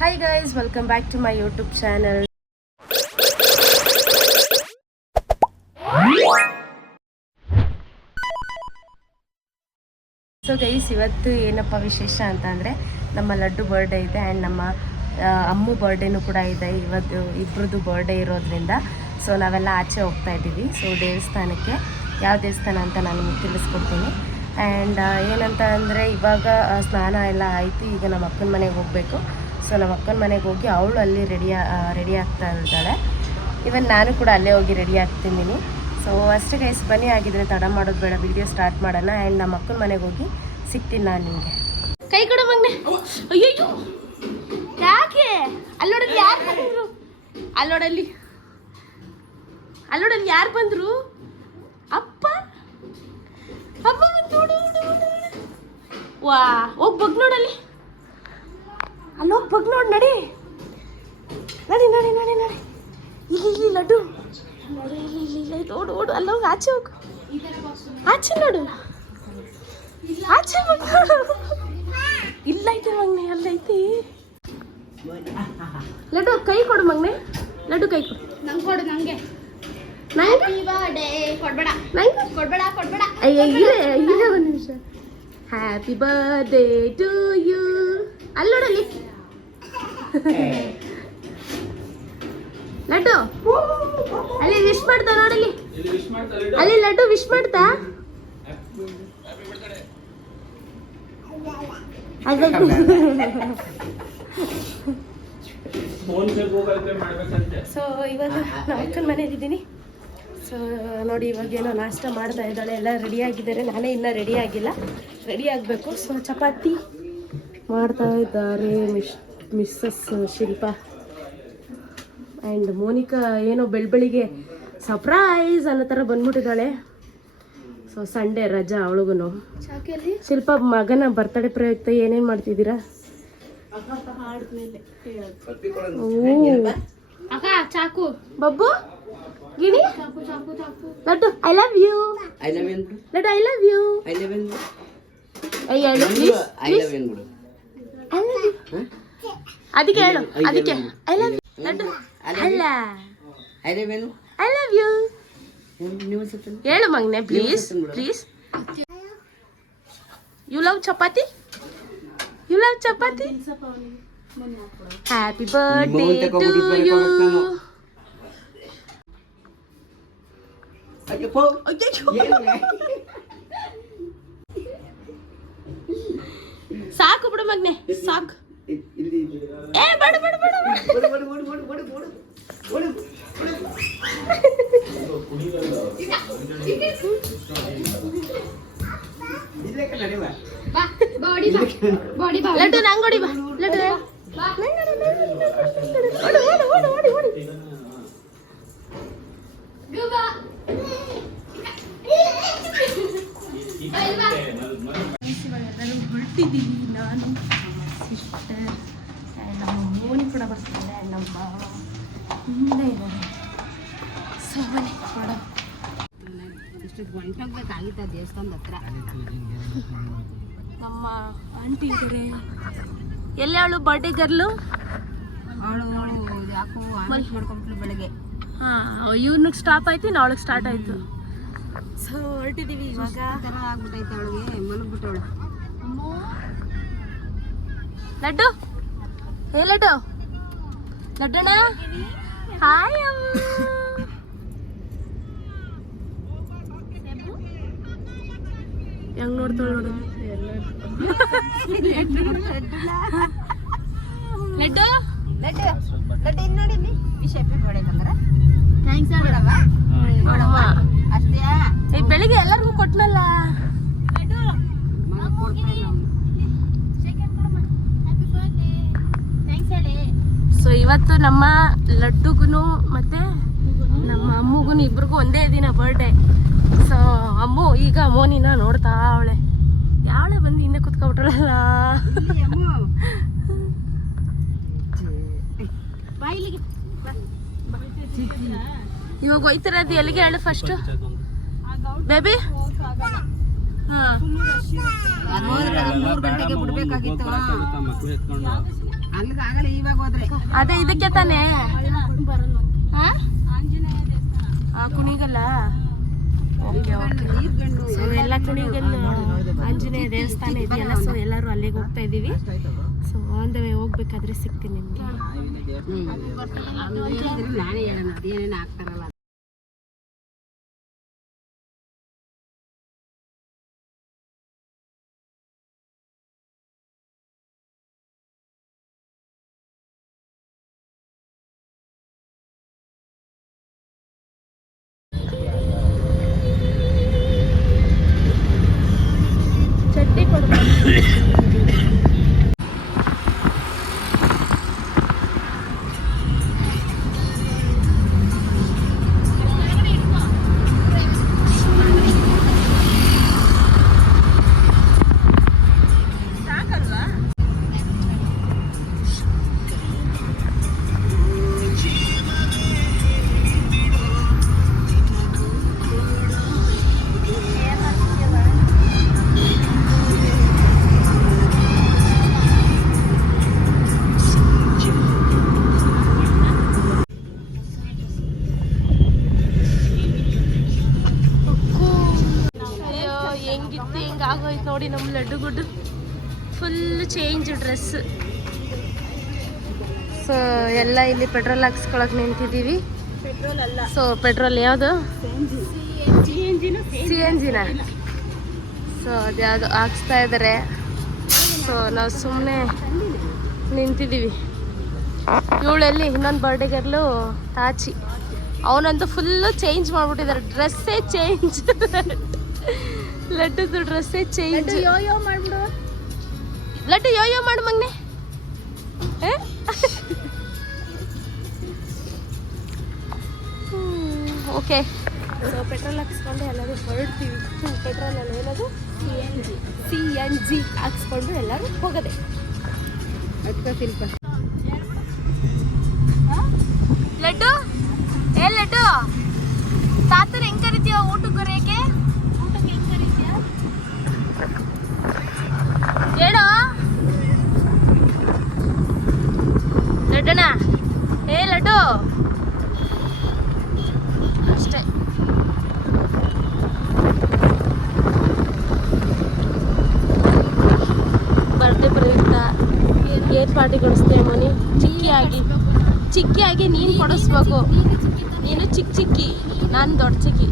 Hi guys, welcome back to my YouTube channel. So guys, ಇವತ್ತು ಏನಪ್ಪ ವಿಶೇಷ ಅಂತಂದರೆ ನಮ್ಮ ಲಡ್ಡು ಬರ್ಡೇ ಇದೆ ಆ್ಯಂಡ್ ನಮ್ಮ ಅಮ್ಮು ಬರ್ಡೇನೂ ಕೂಡ ಇದೆ. ಇವತ್ತು ಇಬ್ಬರದ್ದು ಬರ್ಡೇ ಇರೋದ್ರಿಂದ ಸೊ ನಾವೆಲ್ಲ ಆಚೆ ಹೋಗ್ತಾ ಇದ್ದೀವಿ. ಸೊ ದೇವಸ್ಥಾನಕ್ಕೆ, ಯಾವ ದೇವಸ್ಥಾನ ಅಂತ ನಾನು ನಿಮಗೆ ತಿಳಿಸ್ಕೊಡ್ತೀನಿ. ಆ್ಯಂಡ್ ಏನಂತ ಅಂದರೆ ಇವಾಗ ಸ್ನಾನ ಎಲ್ಲ ಆಯಿತು. ಈಗ ನಮ್ಮ ಅಕ್ಕನ ಮನೆಗೆ ಹೋಗಬೇಕು. ಸೊ ನಮ್ಮ ಅಕ್ಕನ ಮನೆಗೆ ಹೋಗಿ ಅವಳು ಅಲ್ಲಿ ರೆಡಿ ಆಗ್ತಾ ಇದ್ದಾಳೆ. ಇವನ್ ನಾನು ಕೂಡ ಅಲ್ಲೇ ಹೋಗಿ ರೆಡಿ ಆಗ್ತಿದ್ದೀನಿ. ಸೊ ಅಷ್ಟೇ ಗೈಸ್, ಬನ್ನಿ. ಆಗಿದ್ರೆ ತಡ ಮಾಡೋದು ಬೇಡ, ವಿಡಿಯೋ ಸ್ಟಾರ್ಟ್ ಮಾಡೋಣ. ಆ್ಯಂಡ್ ನಮ್ಮ ಅಕ್ಕನ ಮನೆಗೆ ಹೋಗಿ ಸಿಗ್ತೀನಿ ನಾನು ನಿಮಗೆ. ಕೈ ಕೊಡು ಮಗನೆ. ಅಯ್ಯಯ್ಯೋ, ಯಾಕೆ? ಅಲ್ಲೋಡಲ್ಲಿ ಯಾರು ಬಂದರು? ಅಲ್ಲೋಡಲ್ಲಿ ಯಾರು ಬಂದರು? ಅಪ್ಪ ಅಪ್ಪ ನೋಡು. ವಾ, ಹೋಗಿ ಬಗ್ ನೋಡಲ್ಲಿ. ಅಲ್ಲೋಗಿ ಬಗ್ ನೋಡಿ. ನಡಿ ಇಲ್ಲಿ ಲಡ್ಡು ನೋಡು. ಇಲ್ಲಿ ಓಡು. ಅಲ್ಲೋಗಿ ಆಚೆ ಹೋಗು. ಆಚೆ ನೋಡು. ಆಚೆ ನೋಡು. ಇಲ್ಲ ಐತೆ ಮಗ್ನೆ, ಅಲ್ಲೈತಿ. ಲಡ್ಡು ಕೈ ಕೊಡು ಮಗ್ನೆ. ಲಡ್ಡು ಕೈ ಕೊಡು. ನಂಗೆ ಕೊಡು. ನಂಗೆ ಕೊಡ್ಬೇಡ. ಅಯ್ಯ ಇಲ್ಲ ಒಂದು ನಿಮಿಷ. Happy birthday to you. ಅಲ್ಲೋಡಲ್ಲಿ ಲಡ್ಡು ಅಲ್ಲಿ ವಿಶ್ ಮಾಡ್ತಾ ನೋಡಲ್ಲಿ. ಅಲ್ಲಿ ಲಡ್ಡು ವಿಶ್ ಮಾಡ್ತಾ. ಸೊ ಇವಾಗ ನಮ್ಮ ಅಕ್ಕನ ಮನೇಲಿದ್ದೀನಿ. ಸೊ ನೋಡಿ, ಇವಾಗೇನೋ ನಾಷ್ಟ ಮಾಡ್ತಾ ಇದ್ದಾಳೆ. ಎಲ್ಲ ರೆಡಿ ಆಗಿದ್ದಾರೆ. ನಾನೇ ಇನ್ನೂ ರೆಡಿ ಆಗಿಲ್ಲ, ರೆಡಿ ಆಗಬೇಕು. ಸೊ ಚಪಾತಿ ಮಾಡ್ತಾ ಇದ್ದಾರೆ ಮಿಸ್ಸಸ್ ಶಿಲ್ಪಾ. ಆ್ಯಂಡ್ ಮೋನಿಕಾ ಏನೋ ಬೆಳಿಗ್ಗೆ ಸರ್ಪ್ರೈಸ್ ಅನ್ನೋ ಥರ ಬಂದ್ಬಿಟ್ಟಿದ್ದಾಳೆ. ಸೊ ಸಂಡೇ ರಜಾ ಅವಳಿಗೂ. ಶಿಲ್ಪ ಮಗನ ಬರ್ತಡೇ ಪ್ರಯುಕ್ತ ಏನೇನು ಮಾಡ್ತಿದ್ದೀರಾ? ಚಾಕು ಬಬ್ಬು ಗಿಣಿ ಲಡ್ಡು ಐ ಲವ್ ಯು. ಲಡ್ಡು ಐ ಲವ್ ಯು. ಅದಕ್ಕೆ ಹೇಳು, ಅದಕ್ಕೆ ಐ ಲವ್ ಯು. ಲಡ್ಡು ಅಲ್ಲ, ಐ ಲವ್ ಯು ಹೇಳು ಮಗನೆ, please. You love chapati. Happy birthday to you. ಸಾಕು ಬಿಡು ಮಗನೆ, ಸಾಕು. ಏ ಬೇಡ. ಲಡ್ಡು ನಂಗೆ ಹೊಡಿ ಬಾ. ಲಡ್ಡು ಓಡಿ. ಎಲ್ಲರೂ ಹೊರಟಿದ್ದೀವಿ. ನಾನು, ಸಿಸ್ಟರ್ ಆ್ಯಂಡ್ ನಮ್ಮ ಮೋನಿ ಕೂಡ ಬರ್ತಿದ್ದಾರೆ. ಆ್ಯಂಡ್ ನಮ್ಮ ಬಾವ ಹಿಂದೆ ಇದ್ದಾರೆ. ಸೊ ಬನ್ನಿ ನೋಡ. ಗಂಟೋಗ್ಬೇಕಾಗಿತ್ತ ದೇವಸ್ಥಾನದ ಹತ್ರ. ನಮ್ಮ ಆಂಟಿ ಇದ್ದಾರೆ. ಎಲ್ಲಿ ಅವಳು ಬರ್ಡೇ ಗರ್ಲು? ಅವಳು ಯಾಕೋ ಮಾಡ್ಕೊಂಡ್ಬಿಟ್ಲು ಬೆಳಗ್ಗೆ. ಇವ್ನಿಗೆ ಸ್ಟಾಪ್ ಆಯ್ತು, ಇನ್ನು ಅವಳಿಗೆ ಸ್ಟಾರ್ಟ್ ಆಯಿತು. ಸೊ ಹೊರಟಿದ್ದೀವಿ ಇವಾಗ. ಥರ ಆಗ್ಬಿಟ್ಟೈತೆ ಅವಳಿಗೆ, ಮಲಗ್ಬಿಟ್ಟವಳು. ಲಡ್ಡು ಹೇ ಲಡ್ಡಣ್ಣ ಹಾಯ್ ಅಮ್ಮ. ಹೆಂಗ್ ನೋಡ್ತಾಳೆ ನೋಡು. ಲಡ್ಡು ಇನ್ನು ನೋಡಿ ವಿಷಯ ಹೊಡೆಯಂಗಾರ. ಥ್ಯಾಂಕ್ಸ್ ಅಷ್ಟೇ. ಬೆಳಿಗ್ಗೆ ಎಲ್ಲರಿಗೂ ಕೊಟ್ನಲ್ಲ. ಸೊ ಇವತ್ತು ನಮ್ಮ ಲಡ್ಡುಗೂ ಮತ್ತೆ ನಮ್ಮ ಅಮ್ಮಗೂ ಇಬ್ರಿಗೂ ಒಂದೇ ದಿನ ಬರ್ಡೇ. ಸೊ ಅಮ್ಮು ಈಗ ಮೋನಿನ ನೋಡ್ತಾ ಅವಳೆ. ಯಾವಳೆ ಬಂದು ಹಿಂದೆ ಕುತ್ಕೊಬಿಟ್ರಲ್ಲ. ಇವಾಗ ಹೋಯ್ತಿರೋದು ಎಲ್ಲಿಗೆ ಹೇಳು ಫಸ್ಟ್ ಬೇಬಿ? ಹೋದ್ರೆ 3 ಗಂಟೆಗೆ ಬಿಡ್ಬೇಕಾಗಿತ್ತು. ಅಲ್ಲಿಗೆ ಆಗಲ್ಲ ಇವಾಗ ಹೋದ್ರೆ. ಅದೇ ಇದಕ್ಕೆ ತಾನೇ ಕುಣಿಗಲ್ಲ. ಸೊ ಎಲ್ಲ ಕುಣಿಗಲ್ಲು ಆಂಜನೇಯ ದೇವಸ್ಥಾನ ಇದೆಯಲ್ಲ, ಸೊ ಎಲ್ಲರೂ ಅಲ್ಲಿಗೆ ಹೋಗ್ತಾ ಇದೀವಿ. ಸೊ ಆನ್ ದ ವೇ ಹೋಗ್ಬೇಕಾದ್ರೆ ಸಿಗ್ತೀನಿ ನಿಮ್ಗೆ. ನಾನೇ ಹೇಳೋಣ ಅದೇನೇನು ಆಗ್ತಾರಲ್ಲ. ಚಟ್ನಿ ಕೊಡ್ಬೇಕು. ಹೆಂಗಿತ್ತು ಹೆಂಗೆ ಆಗೋಯ್ತು ನೋಡಿ ನಮ್ಮ Laddu Guddu. Full change dress. So ಎಲ್ಲ ಇಲ್ಲಿ ಪೆಟ್ರೋಲ್ ಹಾಕ್ಸ್ಕೊಳಕ್ ನಿಂತಿದ್ದೀವಿ. ಪೆಟ್ರೋಲ್ ಅಲ್ಲ, ಸೊ ಪೆಟ್ರೋಲ್ ಯಾವುದು? ಸಿ ಎನ್ ಜಿನ. ಸೊ ಅದ್ಯಾವುದು ಹಾಕ್ಸ್ತಾ ಇದ್ದಾರೆ. ಸೊ ನಾವು ಸುಮ್ಮನೆ ನಿಂತಿದ್ದೀವಿ. ಇವಳಲ್ಲಿ ಇನ್ನೊಂದು ಬರ್ಡೇ ಗರ್ಲು ತಾಚಿ, ಅವನಂತೂ ಫುಲ್ಲು ಚೇಂಜ್ ಮಾಡ್ಬಿಟ್ಟಿದ್ದಾರೆ. ಡ್ರೆಸ್ಸೇ ಚೇಂಜ್. ಲಡ್ಡುದು ಡ್ರೆಸ್ಸೇ ಚೇಂಜ್. ಯೋ ಮಾಡ್ಬಿಡು. ಲಡ್ಡು ಯೋ ಮಾಡು ಮಗ್ನೆ. ಓಕೆ. ಸೊ ಪೆಟ್ರೋಲ್ ಹಾಕ್ಸ್ಕೊಂಡು ಎಲ್ಲರೂ ಹೊರಡ್ತೀವಿ. ಪೆಟ್ರೋಲಲ್ಲಿ ಏನದು ಸಿ ಎನ್ ಜಿ ಹಾಕ್ಸ್ಕೊಂಡು ಎಲ್ಲರೂ ಹೋಗೋದೆ. ಲಡ್ಡು ಲಡ್ಡು ತಾತನ ಹೆಂಗ್ ಕರಿತೀಯ ಊಟಕ್ಕೆ ಬರೆಯಕ್ಕೆ? ಊಟಕ್ಕೆ ಹೆಂಗ್ ಕರಿತೀಯ ಹೇಳೋ ಲಡ್ಡಣ್ಣ. ಲಡ್ಡು ಅಷ್ಟೇ. ಬರ್ಡೇ ಪ್ರಯುಕ್ತ ಏರ್ ಪಾರ್ಟಿ ಕೊಡಿಸ್ತೇವೆ ಮನಿ. ಚಿಕ್ಕಿಯಾಗಿ ನೀನು ಕೊಡಿಸ್ಬೇಕು. ನೀನು ಚಿಕ್ಕಿ, ನಾನು ದೊಡ್ಡ ಚಿಕ್ಕಿ.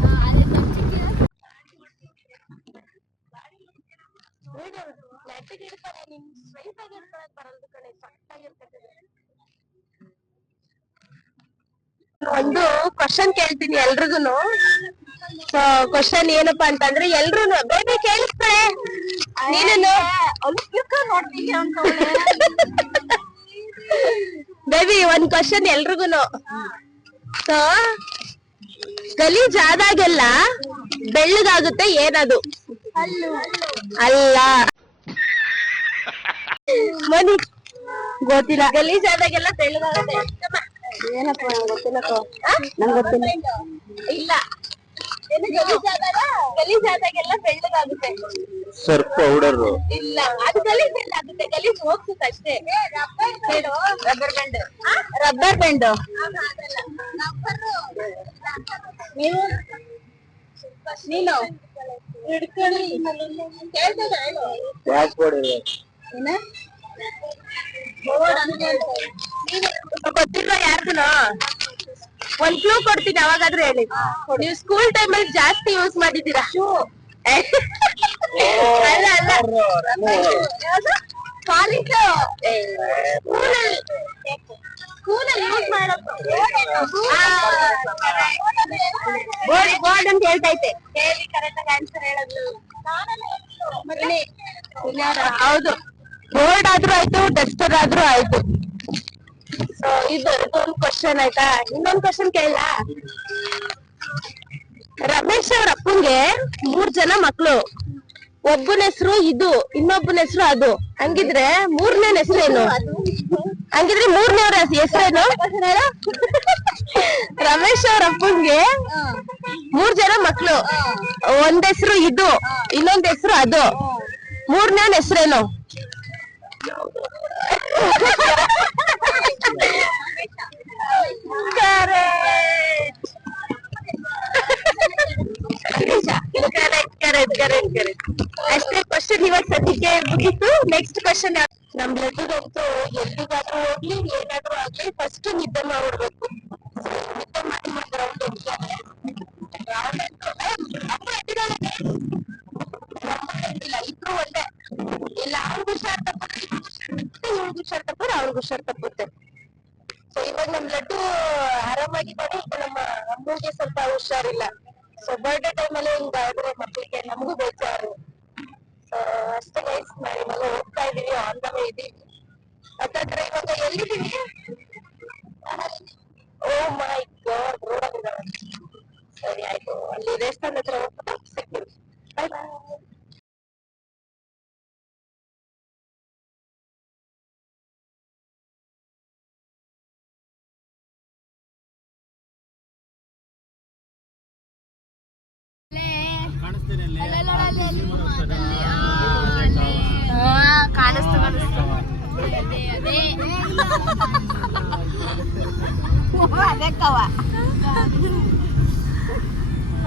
ಒಂದು ಕ್ವಶನ್ ಕೇಳ್ತೀನಿ ಎಲ್ರಿಗೂನು. ಸೊ ಕ್ವಶನ್ ಏನಪ್ಪಾ ಅಂತಂದ್ರೆ ಎಲ್ರೂನು ಬೇಬಿ ಕೇಳಿಸ್ತಾರೆ. ನೀನು ಬೇಬಿ ಒಂದ್ ಕ್ವಶನ್ ಎಲ್ರಿಗೂನು. ಸೊ ಗಲೀಜ್ ಆದಾಗೆಲ್ಲ ಬೆಳ್ಳಗಾಗುತ್ತೆ, ಏನದು? ಅಲ್ಲ ಮನಿ ಗೊತ್ತಿಲ್ಲ. ಗಲೀಜ್ ಆದಾಗೆಲ್ಲ ಬೆಳ್ಳಗಾಗುತ್ತೆ. ಏನಪ್ಪ ನಂಗೆ ಗೊತ್ತಿಲ್ಲ. ಇಲ್ಲ, ಗಲೀಜ್ ಆದಾಗೆಲ್ಲ ಬೆಳ್ಳಗಾಗುತ್ತೆ. ಸರ್ಫ್ ಪೌಡರ್ ಇಲ್ಲ, ಅದು ಗಲೀಜ್ ಎಲ್ಲ ಆಗುತ್ತೆ. ಗಲೀಜ್ ಹೋಗ್ಸುತ್ತೆ ಅಷ್ಟೇ. Rubber band. Rubber band. ನೀನು ಹಿಡ್ಕೊಳ್ಳಿ. ಗೊತ್ತಿಲ್ಲ ಯಾರ್ಗುನ. ಒಂದ್ ಕ್ಲೂ ಕೊಡ್ತೀನಿ, ಅವಾಗಾದ್ರೂ ಹೇಳಿ. ನೀವು ಸ್ಕೂಲ್ ಟೈಮಲ್ಲಿ ಜಾಸ್ತಿ ಯೂಸ್ ಮಾಡಿದ್ದೀರಾ. ಅಲ್ಲ ಸ್ಕೂಲಲ್ಲಿ ಯೂಸ್ ಮಾಡಪ್ಪ. ಬೋರ್ಡ್ ಅಂತ ಹೇಳ್ತೈತೆ. ಹೇಳಿ ಕರೆಕ್ಟಾಗಿ ಆನ್ಸರ್ ಹೇಳೋದು. ಹೌದು, ಬೋರ್ಡ್ ಆದ್ರೂ ಆಯ್ತು, ಡಸ್ಟರ್ ಆದ್ರೂ ಆಯ್ತು. ಸೊ ಇದೊಂದು ಕ್ವಶನ್ ಆಯ್ತಾ. ಇನ್ನೊಂದು ಕ್ವಶನ್ ಕೇಳ. ರಮೇಶ್ ಅವ್ರ ಅಪ್ಪಂಗೆ 3 ಜನ ಮಕ್ಳು. ಒಬ್ಬನ ಹೆಸರು ಇದು, ಇನ್ನೊಬ್ಬನ ಹೆಸರು ಅದು. ಹಂಗಿದ್ರೆ ಮೂರನೇ ಹೆಸರೇನು? ಹಂಗಿದ್ರೆ ಮೂರನೇವ್ರ ಹೆಸರೇನು? ರಮೇಶ್ ಅವ್ರ ಅಪ್ಪಂಗೆ 3 ಜನ ಮಕ್ಳು. ಒಂದ್ ಹೆಸರು ಇದು, ಇನ್ನೊಂದ್ ಹೆಸರು ಅದು. ಮೂರನೇ ಹೆಸರೇನು? ಅಷ್ಟೇ ಕ್ವಶನ್ ಇವಾಗ ಸದ್ಯಕ್ಕೆ ಮುಗೀತು. ನೆಕ್ಸ್ಟ್ ಕ್ವಶನ್ ನಮ್ ಲಡ್ಡುಗಂತೂ ಎಲ್ಲಿಗಾದ್ರೂ ಹೋಗ್ಲಿ ಏನಾದ್ರೂ ಆಗ್ಲಿ ಫಸ್ಟ್ ನಿದ್ದೆ ಮಾಡ್ಬಿಡ್ಬೇಕು. ನಿದ್ದೆ ಮಾಡಿ ಗ್ರೌಂಡ್ ಹೋಗ್ತಾರೆ. ಇಬ್ರು ಒಂದೇ. ಇಲ್ಲ ಅವ್ರಿಗೂ ಹುಷಾರ್ ತಪ್ಪಿದ್ರೆ ಇವ್ರಿಗೂ ಹುಷಾರ್ ತಪ್ಪಿದ್ರೆ ಅವ್ರಿಗೂ ಹುಷಾರ್ ತಪ್ಪುತ್ತೆ. ಸೊ ಇವಾಗ ನಮ್ ಲಡ್ಡು ಆರಾಮಾಗಿದ್ದಾನೆ. ಈಗ ನಮ್ಮ ಅಮ್ಮನಿಗೆ ಸ್ವಲ್ಪ ಹುಷಾರಿಲ್ಲ. ಸೊ ಬರ್ಡೇ ಟೈಮಲ್ಲಿ ಹಿಂಗಾದ್ರೆ ಮಕ್ಕಳಿಗೆ ನಮಗೂ ಬೇಜಾರು. ಸೊ ಅಷ್ಟೇ ಗೈಸ್, ನಾವಿವಾಗ ಹೋಗ್ತಾ ಇದೀವಿ, ಆನ್ ದ ವೇ ಇದೀವಿ. ಅದಾದ್ರೆ ಇವಾಗ ಎಲ್ಲಿದ್ದೀವಿ? ಓ ಮೈ ಗಾಡ್, ರೋಡ್. ಸರಿ ಆಯ್ತು, ಅಲ್ಲಿ ದೇವಸ್ಥಾನದ ಹತ್ರ ಹೋಗ್ಬಿಟ್ಟು ಸಿಗ್ತೀವಿ. ಬಾಯ್ ಬಾಯ್.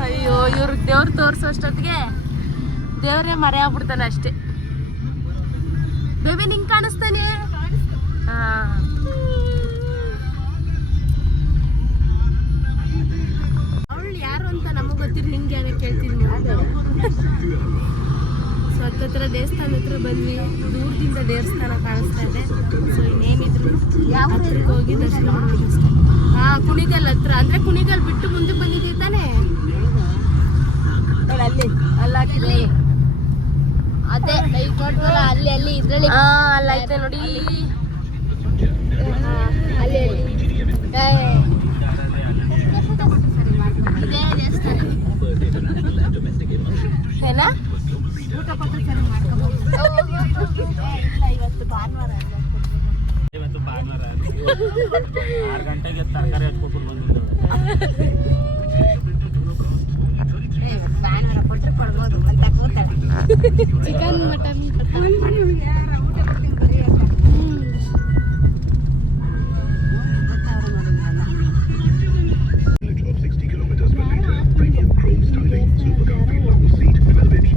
ಅಯ್ಯೋ, ಇವ್ರು ದೇವ್ರು ತೋರ್ಸೋ ಅಷ್ಟೊತ್ತಿಗೆ ದೇವ್ರೇ ಮರೆ ಆಗ್ಬಿಡ್ತಾನೆ ಅಷ್ಟೇ. ಬೇಬಿ ನಿಂಗೆ ಕಾಣಿಸ್ತಾನೆ? ಹಾ, ಅವಳು ಯಾರು ಅಂತ ನಮಗ್ ಗೊತ್ತಿಲ್ಲ, ನಿಂಗೆ ಯಾರು ಕೇಳ್ತೀನಿ. ಸೊ ಹತ್ತತ್ರ ದೇವಸ್ಥಾನ ಹತ್ರ ಬಂದ್ವಿ. ದೂರದಿಂದ ದೇವಸ್ಥಾನ ಕಾಣಿಸ್ತಾ ಇದೆ. ಸೊ ಇನ್ನೇನಿದ್ರು ಹತ್ರಕ್ಕೆ ಹೋಗಿ ದರ್ಶನ ಮಾಡ್ಬೇಕು ಅಷ್ಟೇ. ಹಾ, ಕುಣಿಗಲ್ ಹತ್ರ. ಅಂದ್ರೆ ಕುಣಿಗಲ್ ಬಿಟ್ಟು ಮುಂದೆ ಬಂದಿದ್ದೀವಿ ತಾನೇ? ಅಲ್ಲಿ ಹಾಕಿದೆ ಅದೇ ಅಲ್ಲಿ ಅಲ್ಲಿ ಇದ್ರಲ್ಲಿ ಅಲ್ಲ ಐತೆ ನೋಡಿ. ಅಲ್ಲಿ ಏನ ಇವತ್ತು ಭಾನುವಾರ 6 ಗಂಟೆಗೆ ತರಕಾರಿ ಹಚ್ಕೊಟ್ಬಿಟ್ಟು ಬಂದಿದ್ದೇವೆ. ಭಾನುವಾರ ಕೊಟ್ಟರೆ ಕೊಡ್ಬೋದು ಅಂತ ಕೂತಾಳೆ. ಚಿಕನ್ ಮಟನ್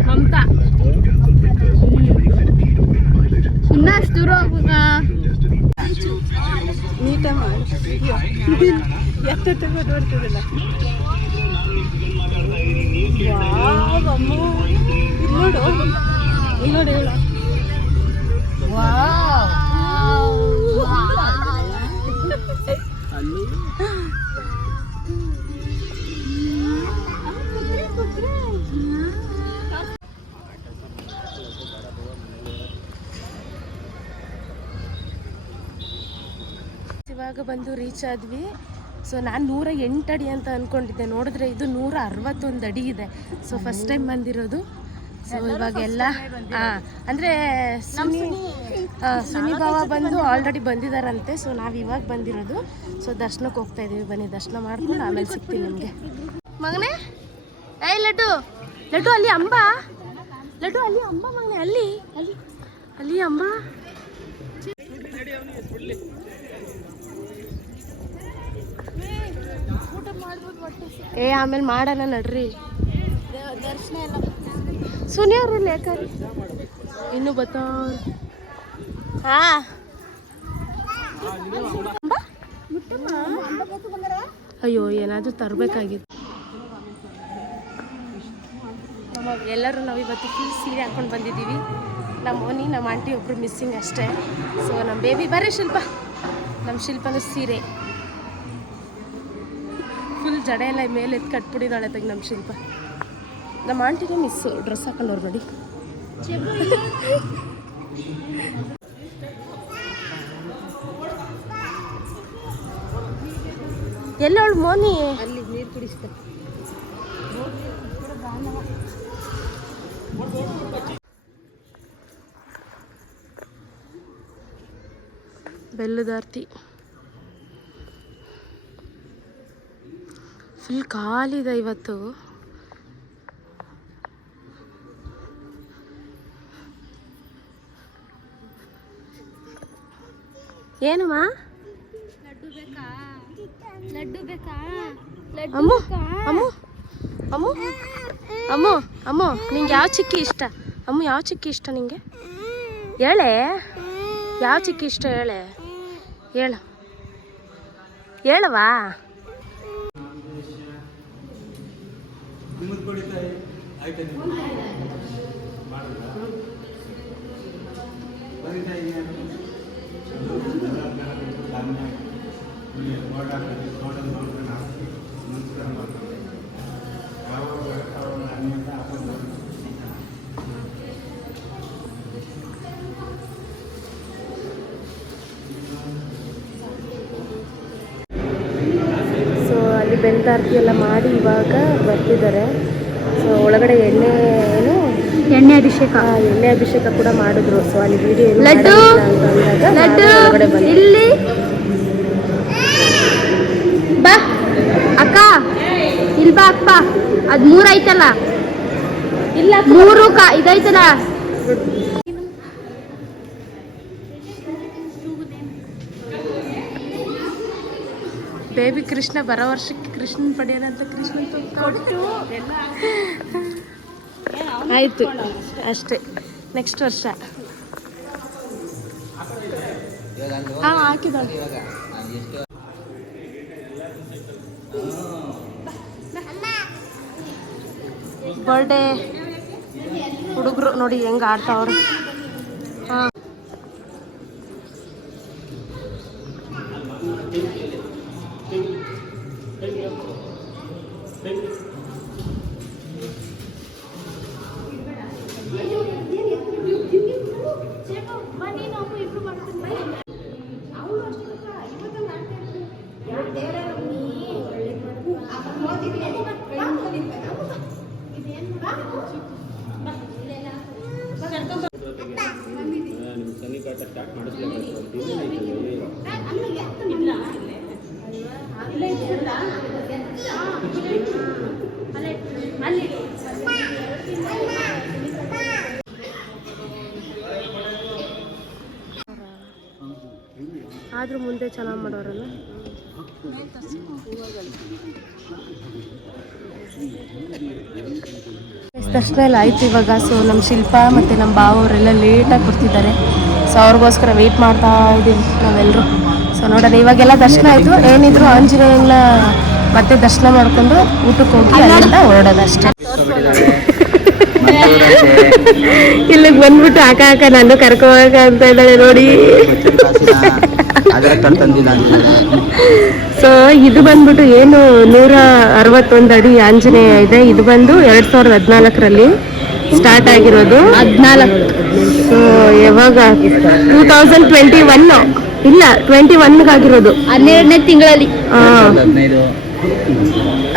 ಮಮತಾ ಇನ್ನಷ್ಟು ದೂರ ಹೋಗುವ ನೀಟ ಮಾಡಿ ಎಷ್ಟು ತಗೊಂಡ್ಬರ್ತದಲ್ಲ. ನೋಡು ಹೇಳ. ಇವಾಗ ಬಂದು ರೀಚ್ ಆದ್ವಿ. ಸೊ ನಾನು 108 ಅಡಿ ಅಂತ ಅಂದ್ಕೊಂಡಿದ್ದೆ, ನೋಡಿದ್ರೆ ಇದು 161 ಅಡಿ ಇದೆ. ಸೊ ಫಸ್ಟ್ ಟೈಮ್ ಬಂದಿರೋದು. ಸೊ ಇವಾಗೆಲ್ಲ ಅಂದರೆ ಸುನಿ ಭಾವ ಬಂದು ಆಲ್ರೆಡಿ ಬಂದಿದ್ದಾರಂತೆ. ಸೊ ನಾವು ಇವಾಗ ಬಂದಿರೋದು. ಸೊ ದರ್ಶನಕ್ಕೆ ಹೋಗ್ತಾ ಇದ್ದೀವಿ. ಬನ್ನಿ, ದರ್ಶನ ಮಾಡ್ಕೊಂಡು ಆಮೇಲೆ ಸಿಗ್ತೀನಿ ನಿಮಗೆ. ಮಗನೇ, ಏಯ್ ಲಡ್ಡು, ಲಡ್ಡು ಅಲ್ಲಿ ಅಂಬ, ಲಡ್ಡು ಅಲ್ಲಿ ಅಂಬ ಮಗನೇ, ಅಲ್ಲಿ ಅಲ್ಲಿ ಅಲ್ಲಿ ಅಂಬ. ಏ ಆಮೇಲೆ ಮಾಡೋಣ ನಡ್ರಿ. ದರ್ಶನ ಎಲ್ಲ ಸುನಿಯವ್ರು ಲೇಖರಿ ಇನ್ನು ಬತ್ತವ್ರು. ಹಾ ಅಯ್ಯೋ, ಏನಾದರೂ ತರಬೇಕಾಗಿತ್ತು. ಎಲ್ಲರೂ ನಾವು ಇವತ್ತು ಫುಲ್ ಸೀರೆ ಹಾಕ್ಕೊಂಡು ಬಂದಿದ್ದೀವಿ. ನಮ್ಮ ಮೋನಿ, ನಮ್ಮ ಆಂಟಿ ಒಬ್ಬರು ಮಿಸ್ಸಿಂಗ್ ಅಷ್ಟೇ. ಸೊ ನಮ್ಮ ಬೇಬಿ ಬರೀ ಶಿಲ್ಪ, ನಮ್ಮ ಶಿಲ್ಪನೂ ಸೀರೆ ಫುಲ್ ಜಡೆ ಎಲ್ಲ ಮೇಲೆ ಎತ್ತು ಕಟ್ಬಿಟ್ಟಿದ್ದಾಳೆ ತೆಗೆ ನಮ್ಮ ಶಿಲ್ಪ. ನಮ್ಮ ಆಂಟಿಗೆ ಮಿಸ್ಸು ಡ್ರೆಸ್ ಹಾಕೊಂಡವ್ರು ನೋಡಿ. ಎಲ್ಲವಳು ಮೋನಿ ಅಲ್ಲಿ ನೀರು ಕುಡಿಸ್ತಾರೆ. ಬೆಲ್ಲದಾರ್ತಿ ಫುಲ್ ಖಾಲಿದೆ ಇವತ್ತು. ಏನಮ್ಮ ಲಡ್ಡು ಬೇಕಾ ಅಮ್ಮು ಅಮ್ಮು ಅಮ್ಮು ಅಮ್ಮು ಅಮ್ಮು ನಿಂಗೆ ಯಾವ ಚಿಕ್ಕಿ ಇಷ್ಟ? ಅಮ್ಮು ಯಾವ ಚಿಕ್ಕಿ ಇಷ್ಟ ನಿಂಗೆ? ಹೇಳೆ, ಯಾವ ಚಿಕ್ಕಿ ಇಷ್ಟ ಹೇಳೆ, ಹೇಳು ಹೇಳವಾ? ಸೊ ಅಲ್ಲಿ ಬೆಂದಾರ್ತಿ ಎಲ್ಲ ಮಾಡಿ ಇವಾಗ ಬರ್ತಿದ್ದಾರೆ. ಸೊ ಒಳಗಡೆ ಎಣ್ಣೆ ಅಭಿಷೇಕ ಕೂಡ ಮಾಡಿದ್ರು. ಸೊ ಅಲ್ಲಿ ವಿಡಿಯೋ ಲಡ್ಡು ಒಳಗಡೆ ಬಂದು ಇಲ್ಲಿ ಬಾ ಅಕ್ಕ, ಇಲ್ಲಿ ಬಾ ಅಪ್ಪ. ಅದ್ 3 ಐತಲ್ಲ, ಇಲ್ಲ 3 ಇದೈತಲ್ಲ. ಬೇಬಿ ಕೃಷ್ಣ ಬರೋ ವರ್ಷಕ್ಕೆ ಕೃಷ್ಣನ್ ಪಡೆಯೋಣಂತ ಕೃಷ್ಣನ್ ಕೊಟ್ಟು ಆಯ್ತು ಅಷ್ಟೇ. ನೆಕ್ಸ್ಟ್ ವರ್ಷ ಹಾಕಿದಾಳೆ. ಬರ್ಡೇ ಹುಡುಗರು ನೋಡಿ ಹೆಂಗೆ ಆಡ್ತಾವ್ರೆ. ಹಾಂ ಆದ್ರೂ ಮುಂದೆ ಚೆನ್ನಾಗಿ ಮಾಡೋರಲ್ಲ. ದರ್ಶನ ಎಲ್ಲ ಆಯ್ತು ಇವಾಗ. ಸೊ ನಮ್ಮ ಶಿಲ್ಪ ಮತ್ತು ನಮ್ಮ ಭಾವ ಅವರೆಲ್ಲ ಲೇಟಾಗಿ ಬರ್ತಿದ್ದಾರೆ. ಸೊ ಅವ್ರಿಗೋಸ್ಕರ ವೆಯ್ಟ್ ಮಾಡ್ತಾ ಇದ್ದೀವಿ ನಾವೆಲ್ಲರೂ. ಸೊ ನೋಡೋಣ, ಇವಾಗೆಲ್ಲ ದರ್ಶನ ಆಯಿತು. ಏನಿದ್ರು ಆಂಜನೇಯನ ಮತ್ತೆ ದರ್ಶನ ಮಾಡಿಕೊಂಡು ಊಟಕ್ಕೆ ಹೋಗಿ ಅಲ್ಲಿಂದ ಹೊರಡೋದಷ್ಟೇ. ಇಲ್ಲಿಗೆ ಬಂದ್ಬಿಟ್ಟು ಹಾಕ ನಾನು ಕರ್ಕೋವಾಗ ಅಂತ ಇದ್ದಾಳೆ ನೋಡಿ. ಸೊ ಇದು ಬಂದ್ಬಿಟ್ಟು ಏನು 161 ಅಡಿ ಆಂಜನೇಯ ಇದೆ. ಇದು ಬಂದು 2014ರಲ್ಲಿ ಸ್ಟಾರ್ಟ್ ಆಗಿರೋದು. 14. ಸೊ ಯಾವಾಗ 2021 ಇಲ್ಲ 21 12ನೇ ತಿಂಗಳಲ್ಲಿ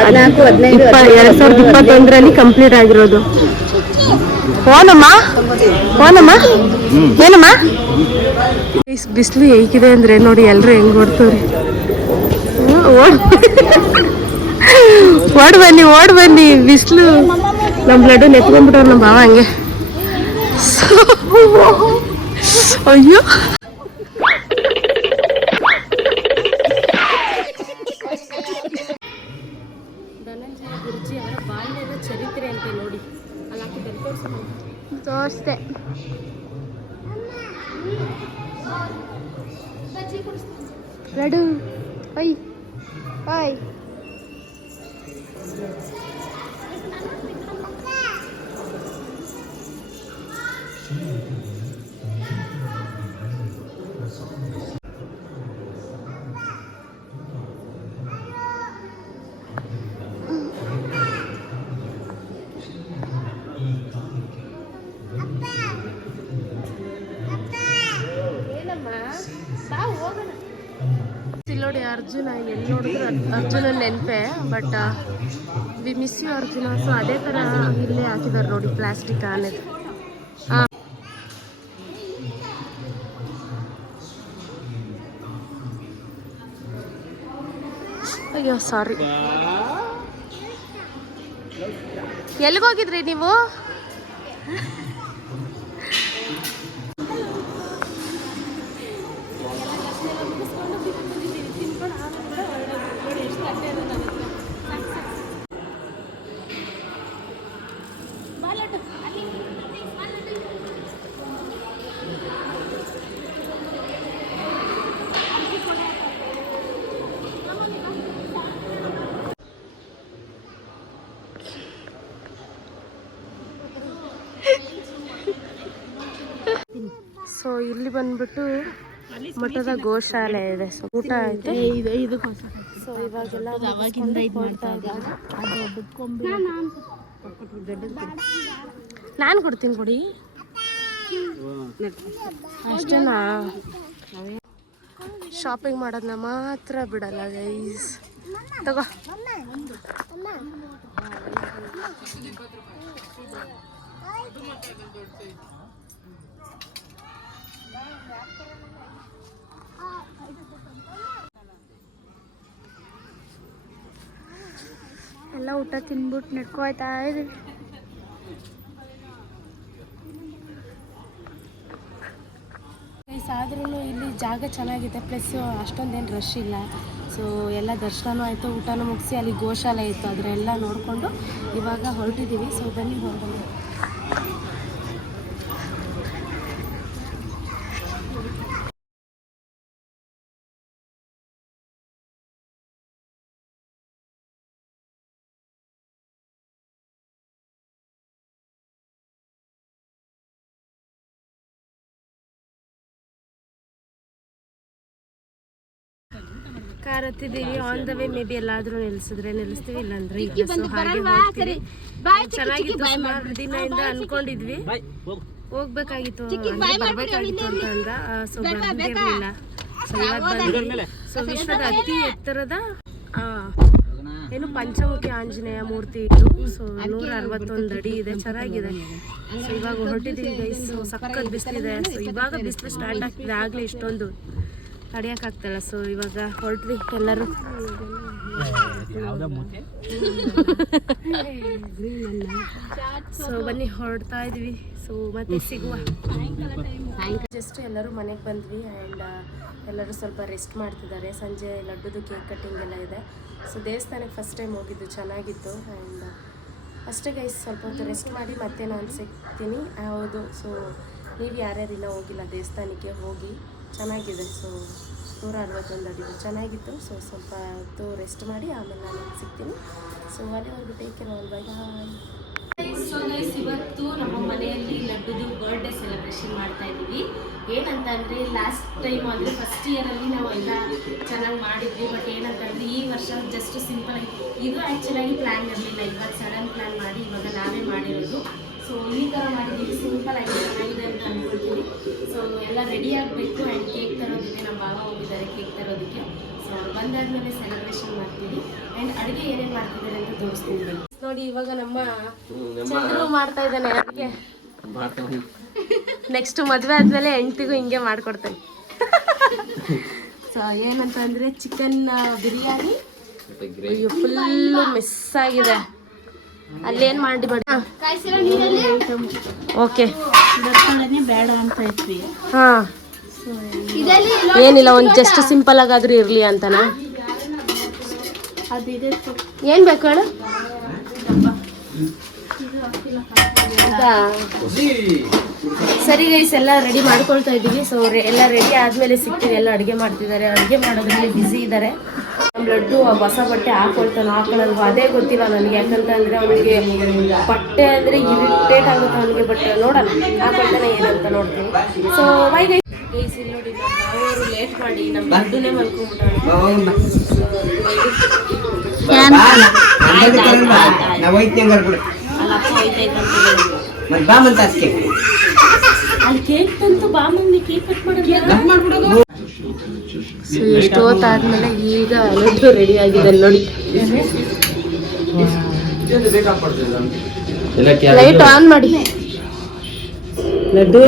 2021ರಲ್ಲಿ ಕಂಪ್ಲೀಟ್ ಆಗಿರೋದು. ಓನಮ್ಮ ಏನಮ್ಮ ಬಿಸಿಲು ಹೇಗಿದೆ ಅಂದ್ರೆ ನೋಡಿ, ಎಲ್ಲರೂ ಹೆಂಗ್ ಓಡ್ತವ್ರಿ. ಓಡ್ ಬನ್ನಿ ಬಿಸಿಲು. ನಮ್ಮ ಲಡ್ಡು ನೆತ್ಕೊಂಡ್ಬಿಟ್ಟವ್ರು ನಮ್ಮ ಭಾವ ಹಂಗೆ. ಅಯ್ಯೋ ಧನಂಜಯ ಗುರುಜಿ ಅವರ ಬಾಲ್ಯದ ಚರಿತ್ರೆ ಅಂತ ನೋಡಿ ಅಲ್ಲಿ ಹಾಕಿದ್ದಾರೆ, ತೋರಿಸ್ದೆ. ಲಡ್ಡು ಓಯ್ ಓಯ್ ನೋಡಿ ಅರ್ಜುನ ಎಲ್ಲಿ ನೋಡಿದ್ರು ಅರ್ಜುನ ನೆನಪೆ. But we miss you Arjuna. So ಅದೇ ಥರ ಇಲ್ಲೇ ಹಾಕಿದ್ದಾರೆ ನೋಡಿ ಪ್ಲಾಸ್ಟಿಕ್ ಆನೆದು. ಹಾಂ ಅಯ್ಯೋ ಸಾರಿ. ಎಲ್ಲಿಗೋಗಿದ್ರಿ ನೀವು? ಸೊ ಇಲ್ಲಿ ಬಂದ್ಬಿಟ್ಟು ಮಠದ ಗೋಶಾಲೆ ಇದೆ. ಸೊ ಊಟ ಐತೆ. ಸೊ ಇವಾಗೆಲ್ಲ ನಾನು ಕೊಡ್ತೀನಿ ಕೊಡಿ. ಅಷ್ಟೇನಾ? ಶಾಪಿಂಗ್ ಮಾಡೋದನ್ನ ಮಾತ್ರ ಬಿಡಲ್ಲ ಗೈಸ್. ತಗೋ. ಎಲ್ಲ ಊಟ ತಿನ್ಬಿಟ್ಟು ನಡ್ಕೋಯ್ತಾ ಇದೀವಿ. ಆದ್ರೂ ಇಲ್ಲಿ ಜಾಗ ಚೆನ್ನಾಗಿದೆ, ಪ್ಲಸ್ ಅಷ್ಟೊಂದೇನು ರಶ್ ಇಲ್ಲ. ಸೊ ಎಲ್ಲ ದರ್ಶನನೂ ಆಯಿತು, ಊಟನೂ ಮುಗಿಸಿ ಅಲ್ಲಿ ಗೋಶಾಲೆ ಇತ್ತು, ಅದರೆಲ್ಲ ನೋಡಿಕೊಂಡು ಇವಾಗ ಹೊರಟಿದ್ದೀವಿ. ಸೊ ಬನ್ನಿ ಹೊರಡೋಣ. ಕಾರ್ ಹತ್ತಿದ್ದೀವಿ. On the way maybe ಎಲ್ಲಾದ್ರೂ ನಿಲ್ಸಿದ್ರೆ ನಿಲ್ಲಿಸ್ತೀವಿ, ಇಲ್ಲಾಂದ್ರೆ ಇಲ್ಲ. ಸೊ ಹಾಗೆ ಹೋಗ್ತೀವಿ. ಚೆನ್ನಾಗಿತ್ತು. ಸುಮಾರು ದಿನದಿಂದ ಅನ್ಕೊಂಡಿದ್ವಿ ಹೋಗ್ಬೇಕಾಗಿತ್ತು, ಬರ್ಬೇಕಾಗಿತ್ತು ಅಂತ ಅಂದ. ಸೊ ಬರ್ದಿರ್ಲಿಲ್ಲ. ಸೊ ಇವತ್ತು ಬಂದ್ವಿ. ಸೊ ವಿಶ್ವದ ಅತಿ ಎತ್ತರದ ಏನು ಪಂಚಮುಖಿ ಆಂಜನೇಯ ಮೂರ್ತಿ ಇತ್ತು. ಸೊ 161 ಅಡಿ ಇದೆ, ಚೆನ್ನಾಗಿದೆ. ಸೊ ಇವಾಗ ಹೊರಟಿದ್ದೀವಿ ಗೈಸ್. ಸೊ ಸಖತ್ ಬಿಸಿಲಿದೆ. ಸೊ ಇವಾಗ ಬಿಸಿಲು ಸ್ಟಾರ್ಟ್ ಆಗ್ತಿದೆ, ಆಗಲೇ ಇಷ್ಟೊಂದು ತಡೆಯೋಕ್ಕಾಗ್ತಲ್ಲ. ಸೊ ಇವಾಗ ಹೊರಟ್ವಿ ಎಲ್ಲರೂ. ಸೊ ಬನ್ನಿ ಹೊರಡ್ತಾ ಇದೀವಿ. ಸೊ ಮತ್ತೆ ಸಿಗುವ. ಜಸ್ಟ್ ಎಲ್ಲರೂ ಮನೆಗೆ ಬಂದ್ವಿ ಆ್ಯಂಡ್ ಎಲ್ಲರೂ ಸ್ವಲ್ಪ ರೆಸ್ಟ್ ಮಾಡ್ತಿದ್ದಾರೆ. ಸಂಜೆ ಲಡ್ಡುದು ಕೇಕ್ ಕಟ್ಟಿಂಗ್ ಎಲ್ಲ ಇದೆ. ಸೊ ದೇವಸ್ಥಾನಕ್ಕೆ ಫಸ್ಟ್ ಟೈಮ್ ಹೋಗಿದ್ದು, ಚೆನ್ನಾಗಿತ್ತು. ಆ್ಯಂಡ್ ಅಷ್ಟೇ ಗೈಸ್, ಸ್ವಲ್ಪ ಹೊತ್ತು ರೆಸ್ಟ್ ಮಾಡಿ ಮತ್ತೆ ನಾನು ಸಿಗ್ತೀನಿ. ಹೌದು, ಸೊ ನೀವು ಯಾರ್ಯಾರಿಲ್ಲ ಹೋಗಿಲ್ಲ ದೇವಸ್ಥಾನಕ್ಕೆ, ಹೋಗಿ ಚೆನ್ನಾಗಿದೆ. ಸೊ 161 ಅಡಿ ಚೆನ್ನಾಗಿತ್ತು. ಸೊ ಸ್ವಲ್ಪ ಹೊತ್ತು ರೆಸ್ಟ್ ಮಾಡಿ ಆಮೇಲೆ ನಾನು ಸಿಗ್ತೀನಿ. ಸೊ ಅಲ್ಲಿವರೆಗೂ take care, all bye bye. So guys, ಇವತ್ತು ನಮ್ಮ ಮನೆಯಲ್ಲಿ ಲಡ್ಡುದು ಬರ್ಡೇ ಸೆಲೆಬ್ರೇಷನ್ ಮಾಡ್ತಾ ಇದ್ದೀವಿ. ಏನಂತ ಅಂದರೆ ಲಾಸ್ಟ್ ಟೈಮ್ ಅಂದರೆ ಫಸ್ಟ್ ಇಯರಲ್ಲಿ ನಾವು ಎಲ್ಲ ಚೆನ್ನಾಗಿ ಮಾಡಿದ್ವಿ. ಬಟ್ ಏನಂತಂದರೆ ಈ ವರ್ಷ ಜಸ್ಟ್ ಸಿಂಪಲ್ ಆಗಿ, ಇದು ಆ್ಯಕ್ಚುಲಾಗಿ ಪ್ಲ್ಯಾನ್ ಇರಲಿಲ್ಲ. ಇವಾಗ ಸಡನ್ ಪ್ಲ್ಯಾನ್ ಮಾಡಿ ಇವಾಗ ನಾವೇ ಮಾಡಿರೋದು. ಸೊ ಈ ಥರ ಮಾಡಿದ್ದೀವಿ, ಸಿಂಪಲ್ ಆಗಿ ಚೆನ್ನಾಗಿದೆ ಅಂತ ಅಂದ್ಕೊಳ್ತೀವಿ. ಸೊ ಎಲ್ಲ ರೆಡಿ ಆಗಬೇಕು ಆ್ಯಂಡ್ ಕೇಕ್ ತರೋದಕ್ಕೆ ನಮ್ಮ ಭಾವ ಹೋಗಿದ್ದಾರೆ ಕೇಕ್ ತರೋದಕ್ಕೆ. ಸೊ ಬಂದಾದ್ಮೇಲೆ ಸೆಲೆಬ್ರೇಷನ್ ಮಾಡ್ತೀವಿ ಆ್ಯಂಡ್ ಅಡುಗೆ ಏನೇನು ಮಾಡ್ತಿದ್ದಾರೆ ಅಂತ ತೋರಿಸ್ತೀನಿ. ನೋಡಿ, ಇವಾಗ ನಮ್ಮ ಚಂದ್ರು ಮಾಡ್ತಾ ಇದ್ದಾನೆ ಅಡುಗೆ. ನೆಕ್ಸ್ಟ್ ಮದುವೆ ಆದಮೇಲೆ ಹೆಂಡ್ತಿಗೂ ಹಿಂಗೆ ಮಾಡ್ಕೊಡ್ತಾನೆ. ಸೊ ಏನಂತ ಅಂದರೆ ಚಿಕನ್ ಬಿರಿಯಾನಿ. ಅಯ್ಯೋ ಫುಲ್ಲು ಮಿಸ್ ಆಗಿದೆ. ಅಲ್ಲೇನು ಮಾಡಿ ಬೇಡ. ಓಕೆ, ಬೇಡ ಅಂತ ಇದ್ವಿ. ಹಾಂ, ಏನಿಲ್ಲ, ಒಂದು ಜಸ್ಟ್ ಸಿಂಪಲ್ ಆಗಾದ್ರೂ ಇರಲಿ ಅಂತನಾ. ಏನು ಬೇಕು ಹೇಳು? ಸರಿ ಗೈಸ್, ಎಲ್ಲ ರೆಡಿ ಮಾಡ್ಕೊಳ್ತಾ ಇದ್ದೀವಿ. ಸೊ ಎಲ್ಲ ರೆಡಿ ಆದಮೇಲೆ ಸಿಗ್ತೀವಿ. ಎಲ್ಲ ಅಡುಗೆ ಮಾಡ್ತಿದ್ದಾರೆ, ಅಡುಗೆ ಮಾಡೋದ್ರಲ್ಲಿ ಬ್ಯುಸಿ ಇದ್ದಾರೆ. ನಮ್ಮ ಲಡ್ಡು ಹೊಸ ಬಟ್ಟೆ ಹಾಕೊಳ್ಳಲ್ವ ಅದೇ ಗೊತ್ತಿಲ್ಲ ನನಗೆ. ಯಾಕಂತಂದರೆ ಅವನಿಗೆ ಬಟ್ಟೆ ಅಂದರೆ ಇರಿಟೇಟ್ ಆಗುತ್ತೆ ಅವನಿಗೆ. ಬಟ್ ನೋಡೋಣ ಹಾಕೊಳ್ತಾನೆ ಏನಂತ ನೋಡ್ತೀನಿ. So bye guys. ಇಲ್ಲಿ ನೋಡಿ, ಅವರು ಲೇಟ್ ಮಾಡಿ ನಮ್ಮ ಲಡ್ಡುನೇ ಮಲ್ಕೊಂಡ್ಬಿಟ್ಟಾರೆ. ಅಲ್ಲಿ ಕೇಕ್ ತಂತು ಬಾ ಮಮ್ಮಿ, ಕೇಕ್ ಕಟ್ ಮಾಡೋದು. ಸೊ ಎಷ್ಟು ಹೊತ್ತಾದ್ಮೇಲೆ ಈಗ ಲಡ್ಡು ರೆಡಿ ಆಗಿದೆ ನೋಡಿ. ಲೈಟ್ ಆನ್ ಮಾಡಿ. ಲಡ್ಡು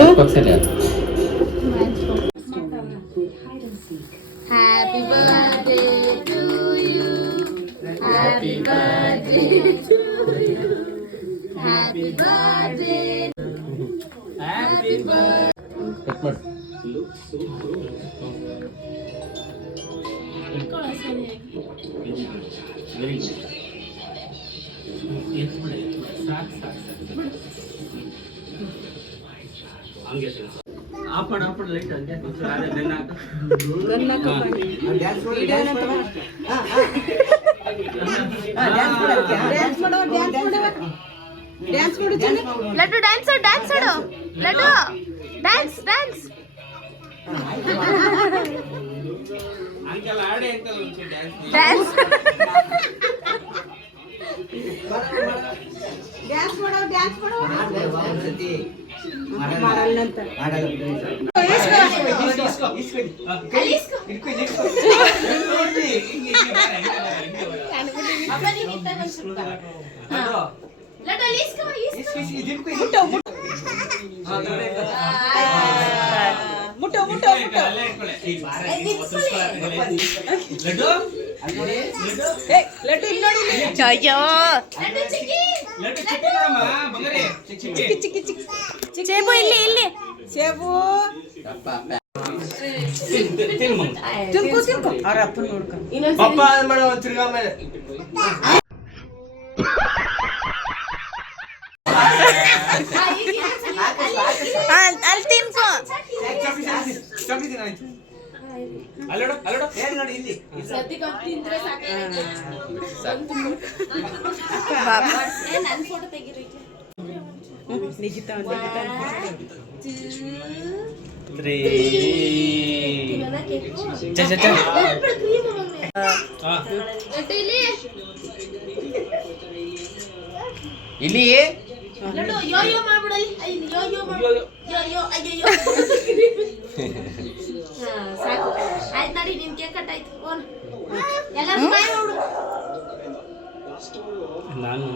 happy birthday to you, happy birthday to you, happy birthday, happy birthday. Light ಲಡ್ಡು ಡ್ಯಾನ್ಸ್ ಲಡ್ಡು ಡ್ಯಾನ್ಸ್. ಹಂಗೆಲ್ಲ ಆಡಿ ಅಂತಲ್ಲ ಡ್ಯಾನ್ಸ್ ಅಯ್ಯೋ ಸೇಬು ಇಲ್ಲಿ ಇಲ್ಲಿ ಸೇಬು ಅವ್ರ ಅಪ್ಪನ ನೋಡ್ಕೊಂಡು ಪಪ್ಪ ಮಾಡೋ ತಿರ್ಗಾ ಮೇಲೆ ಅಲ್ಲಿ ತಿನ್ಕೋ ಅಲ್ಲೋಡು ಅಲ್ಲೋಡು ನೋಡಿ ಇಲ್ಲಿ ನಿಗಿತ ಇಲ್ಲಿ ಯೋಯೋ ಮಾಡ್ಬಿಡಲಿ ಯೋಯೋ ಯೋಯೋ ಅಯ್ಯೋ ಸಾಕು ಆಯ್ತು ನೋಡಿ ನಿನ್ ಕೇಕ್ ಕಟ್ ಆಯ್ತು ಫೋನ್ ಎಲ್ಲರೂ ಬಾಯ್ ನೋಡು ನಾನು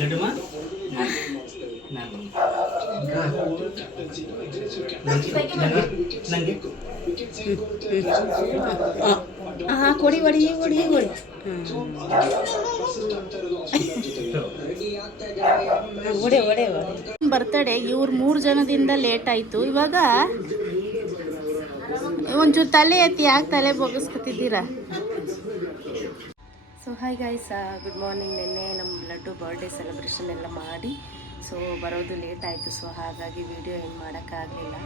ಲಡ್ಡುಮ ನನಗೆ ಕೊಡಿ ಹೊಡಿ ಹೊಡಿ ಹೊಡಿ ಹೊಡೆ ಹೊಡೆ ಬರ್ತಡೆ ಇವ್ರು 3 ಜನದಿಂದ ಲೇಟ್ ಆಯ್ತು. ಇವಾಗ ಒಂಚೂರು ತಲೆ ಎತ್ತಿ ಯಾಕೆ ತಲೆ ಬೊಗಸ್ಕೊತಿದ್ದೀರಾ? So hi guys, good morning. ನಿನ್ನೆ ನಮ್ಮ ಲಡ್ಡು ಬರ್ಡೇ ಸೆಲೆಬ್ರೇಷನ್ ಎಲ್ಲ ಮಾಡಿ ಸೊ ಬರೋದು ಲೇಟ್ ಆಯಿತು. ಸೊ ಹಾಗಾಗಿ ವಿಡಿಯೋ ಏನು ಮಾಡೋಕ್ಕಾಗಲಿಲ್ಲ.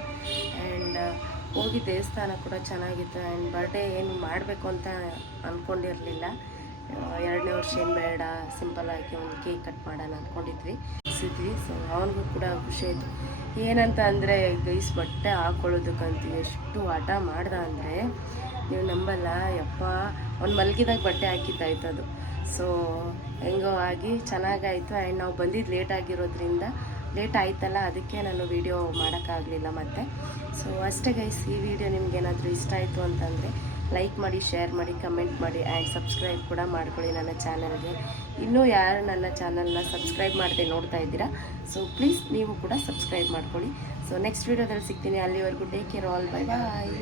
ಆ್ಯಂಡ್ ಹೋಗಿ ದೇವಸ್ಥಾನ ಕೂಡ ಚೆನ್ನಾಗಿತ್ತು. ಆ್ಯಂಡ್ ಬರ್ಡೇ ಏನು ಮಾಡಬೇಕು ಅಂತ ಅಂದ್ಕೊಂಡಿರಲಿಲ್ಲ. 2ನೇ ವರ್ಷ ಏನು ಬೇಡ, ಸಿಂಪಲ್ಲಾಗಿ ಒಂದು ಕೇಕ್ ಕಟ್ ಮಾಡೋಣ ಅಂದ್ಕೊಂಡಿದ್ವಿ. ಸೊ ಅವನಿಗೂ ಕೂಡ ಖುಷಿ ಆಯಿತು. ಏನಂತ ಅಂದರೆ ಗೈಸ್, ಬಟ್ಟೆ ಹಾಕ್ಕೊಳ್ಳೋದಕ್ಕಂತೂ ಎಷ್ಟು ಹಠ ಮಾಡ್ದ ಅಂದರೆ ನೀವು ನಂಬಲ್ಲ. ಯಪ್ಪ, ಅವ್ನು ಮಲಗಿದಾಗ ಬಟ್ಟೆ ಹಾಕಿದ್ದಾಯ್ತು ಅದು. ಸೊ ಹೆಂಗೋ ಆಗಿ ಚೆನ್ನಾಗಾಯಿತು. ಆ್ಯಂಡ್ ನಾವು ಬಂದಿದ್ದು ಲೇಟ್ ಆಗಿರೋದ್ರಿಂದ ಲೇಟ್ ಆಯ್ತಲ್ಲ, ಅದಕ್ಕೆ ನಾನು ವಿಡಿಯೋ ಮಾಡೋಕ್ಕಾಗಲಿಲ್ಲ ಮತ್ತೆ. ಸೊ ಅಷ್ಟೇ ಗೈಸ್, ಈ ವಿಡಿಯೋ ನಿಮ್ಗೇನಾದರೂ ಇಷ್ಟ ಆಯಿತು ಅಂತಂದರೆ ಲೈಕ್ ಮಾಡಿ, ಶೇರ್ ಮಾಡಿ, ಕಮೆಂಟ್ ಮಾಡಿ ಆ್ಯಂಡ್ ಸಬ್ಸ್ಕ್ರೈಬ್ ಕೂಡ ಮಾಡ್ಕೊಳ್ಳಿ ನನ್ನ ಚಾನಲ್ಗೆ. ಇನ್ನೂ ಯಾರು ನನ್ನ ಚಾನಲ್ನ ಸಬ್ಸ್ಕ್ರೈಬ್ ಮಾಡದೆ ನೋಡ್ತಾ ಇದ್ದೀರಾ, ಸೊ ಪ್ಲೀಸ್ ನೀವು ಕೂಡ ಸಬ್ಸ್ಕ್ರೈಬ್ ಮಾಡ್ಕೊಳ್ಳಿ. ಸೊ ನೆಕ್ಸ್ಟ್ ವಿಡಿಯೋದಲ್ಲಿ ಸಿಗ್ತೀನಿ. ಅಲ್ಲಿವರೆಗೂ ಟೇಕ್ ಕೇರ್, ಆಲ್ ಬೈ ಬಾಯ್.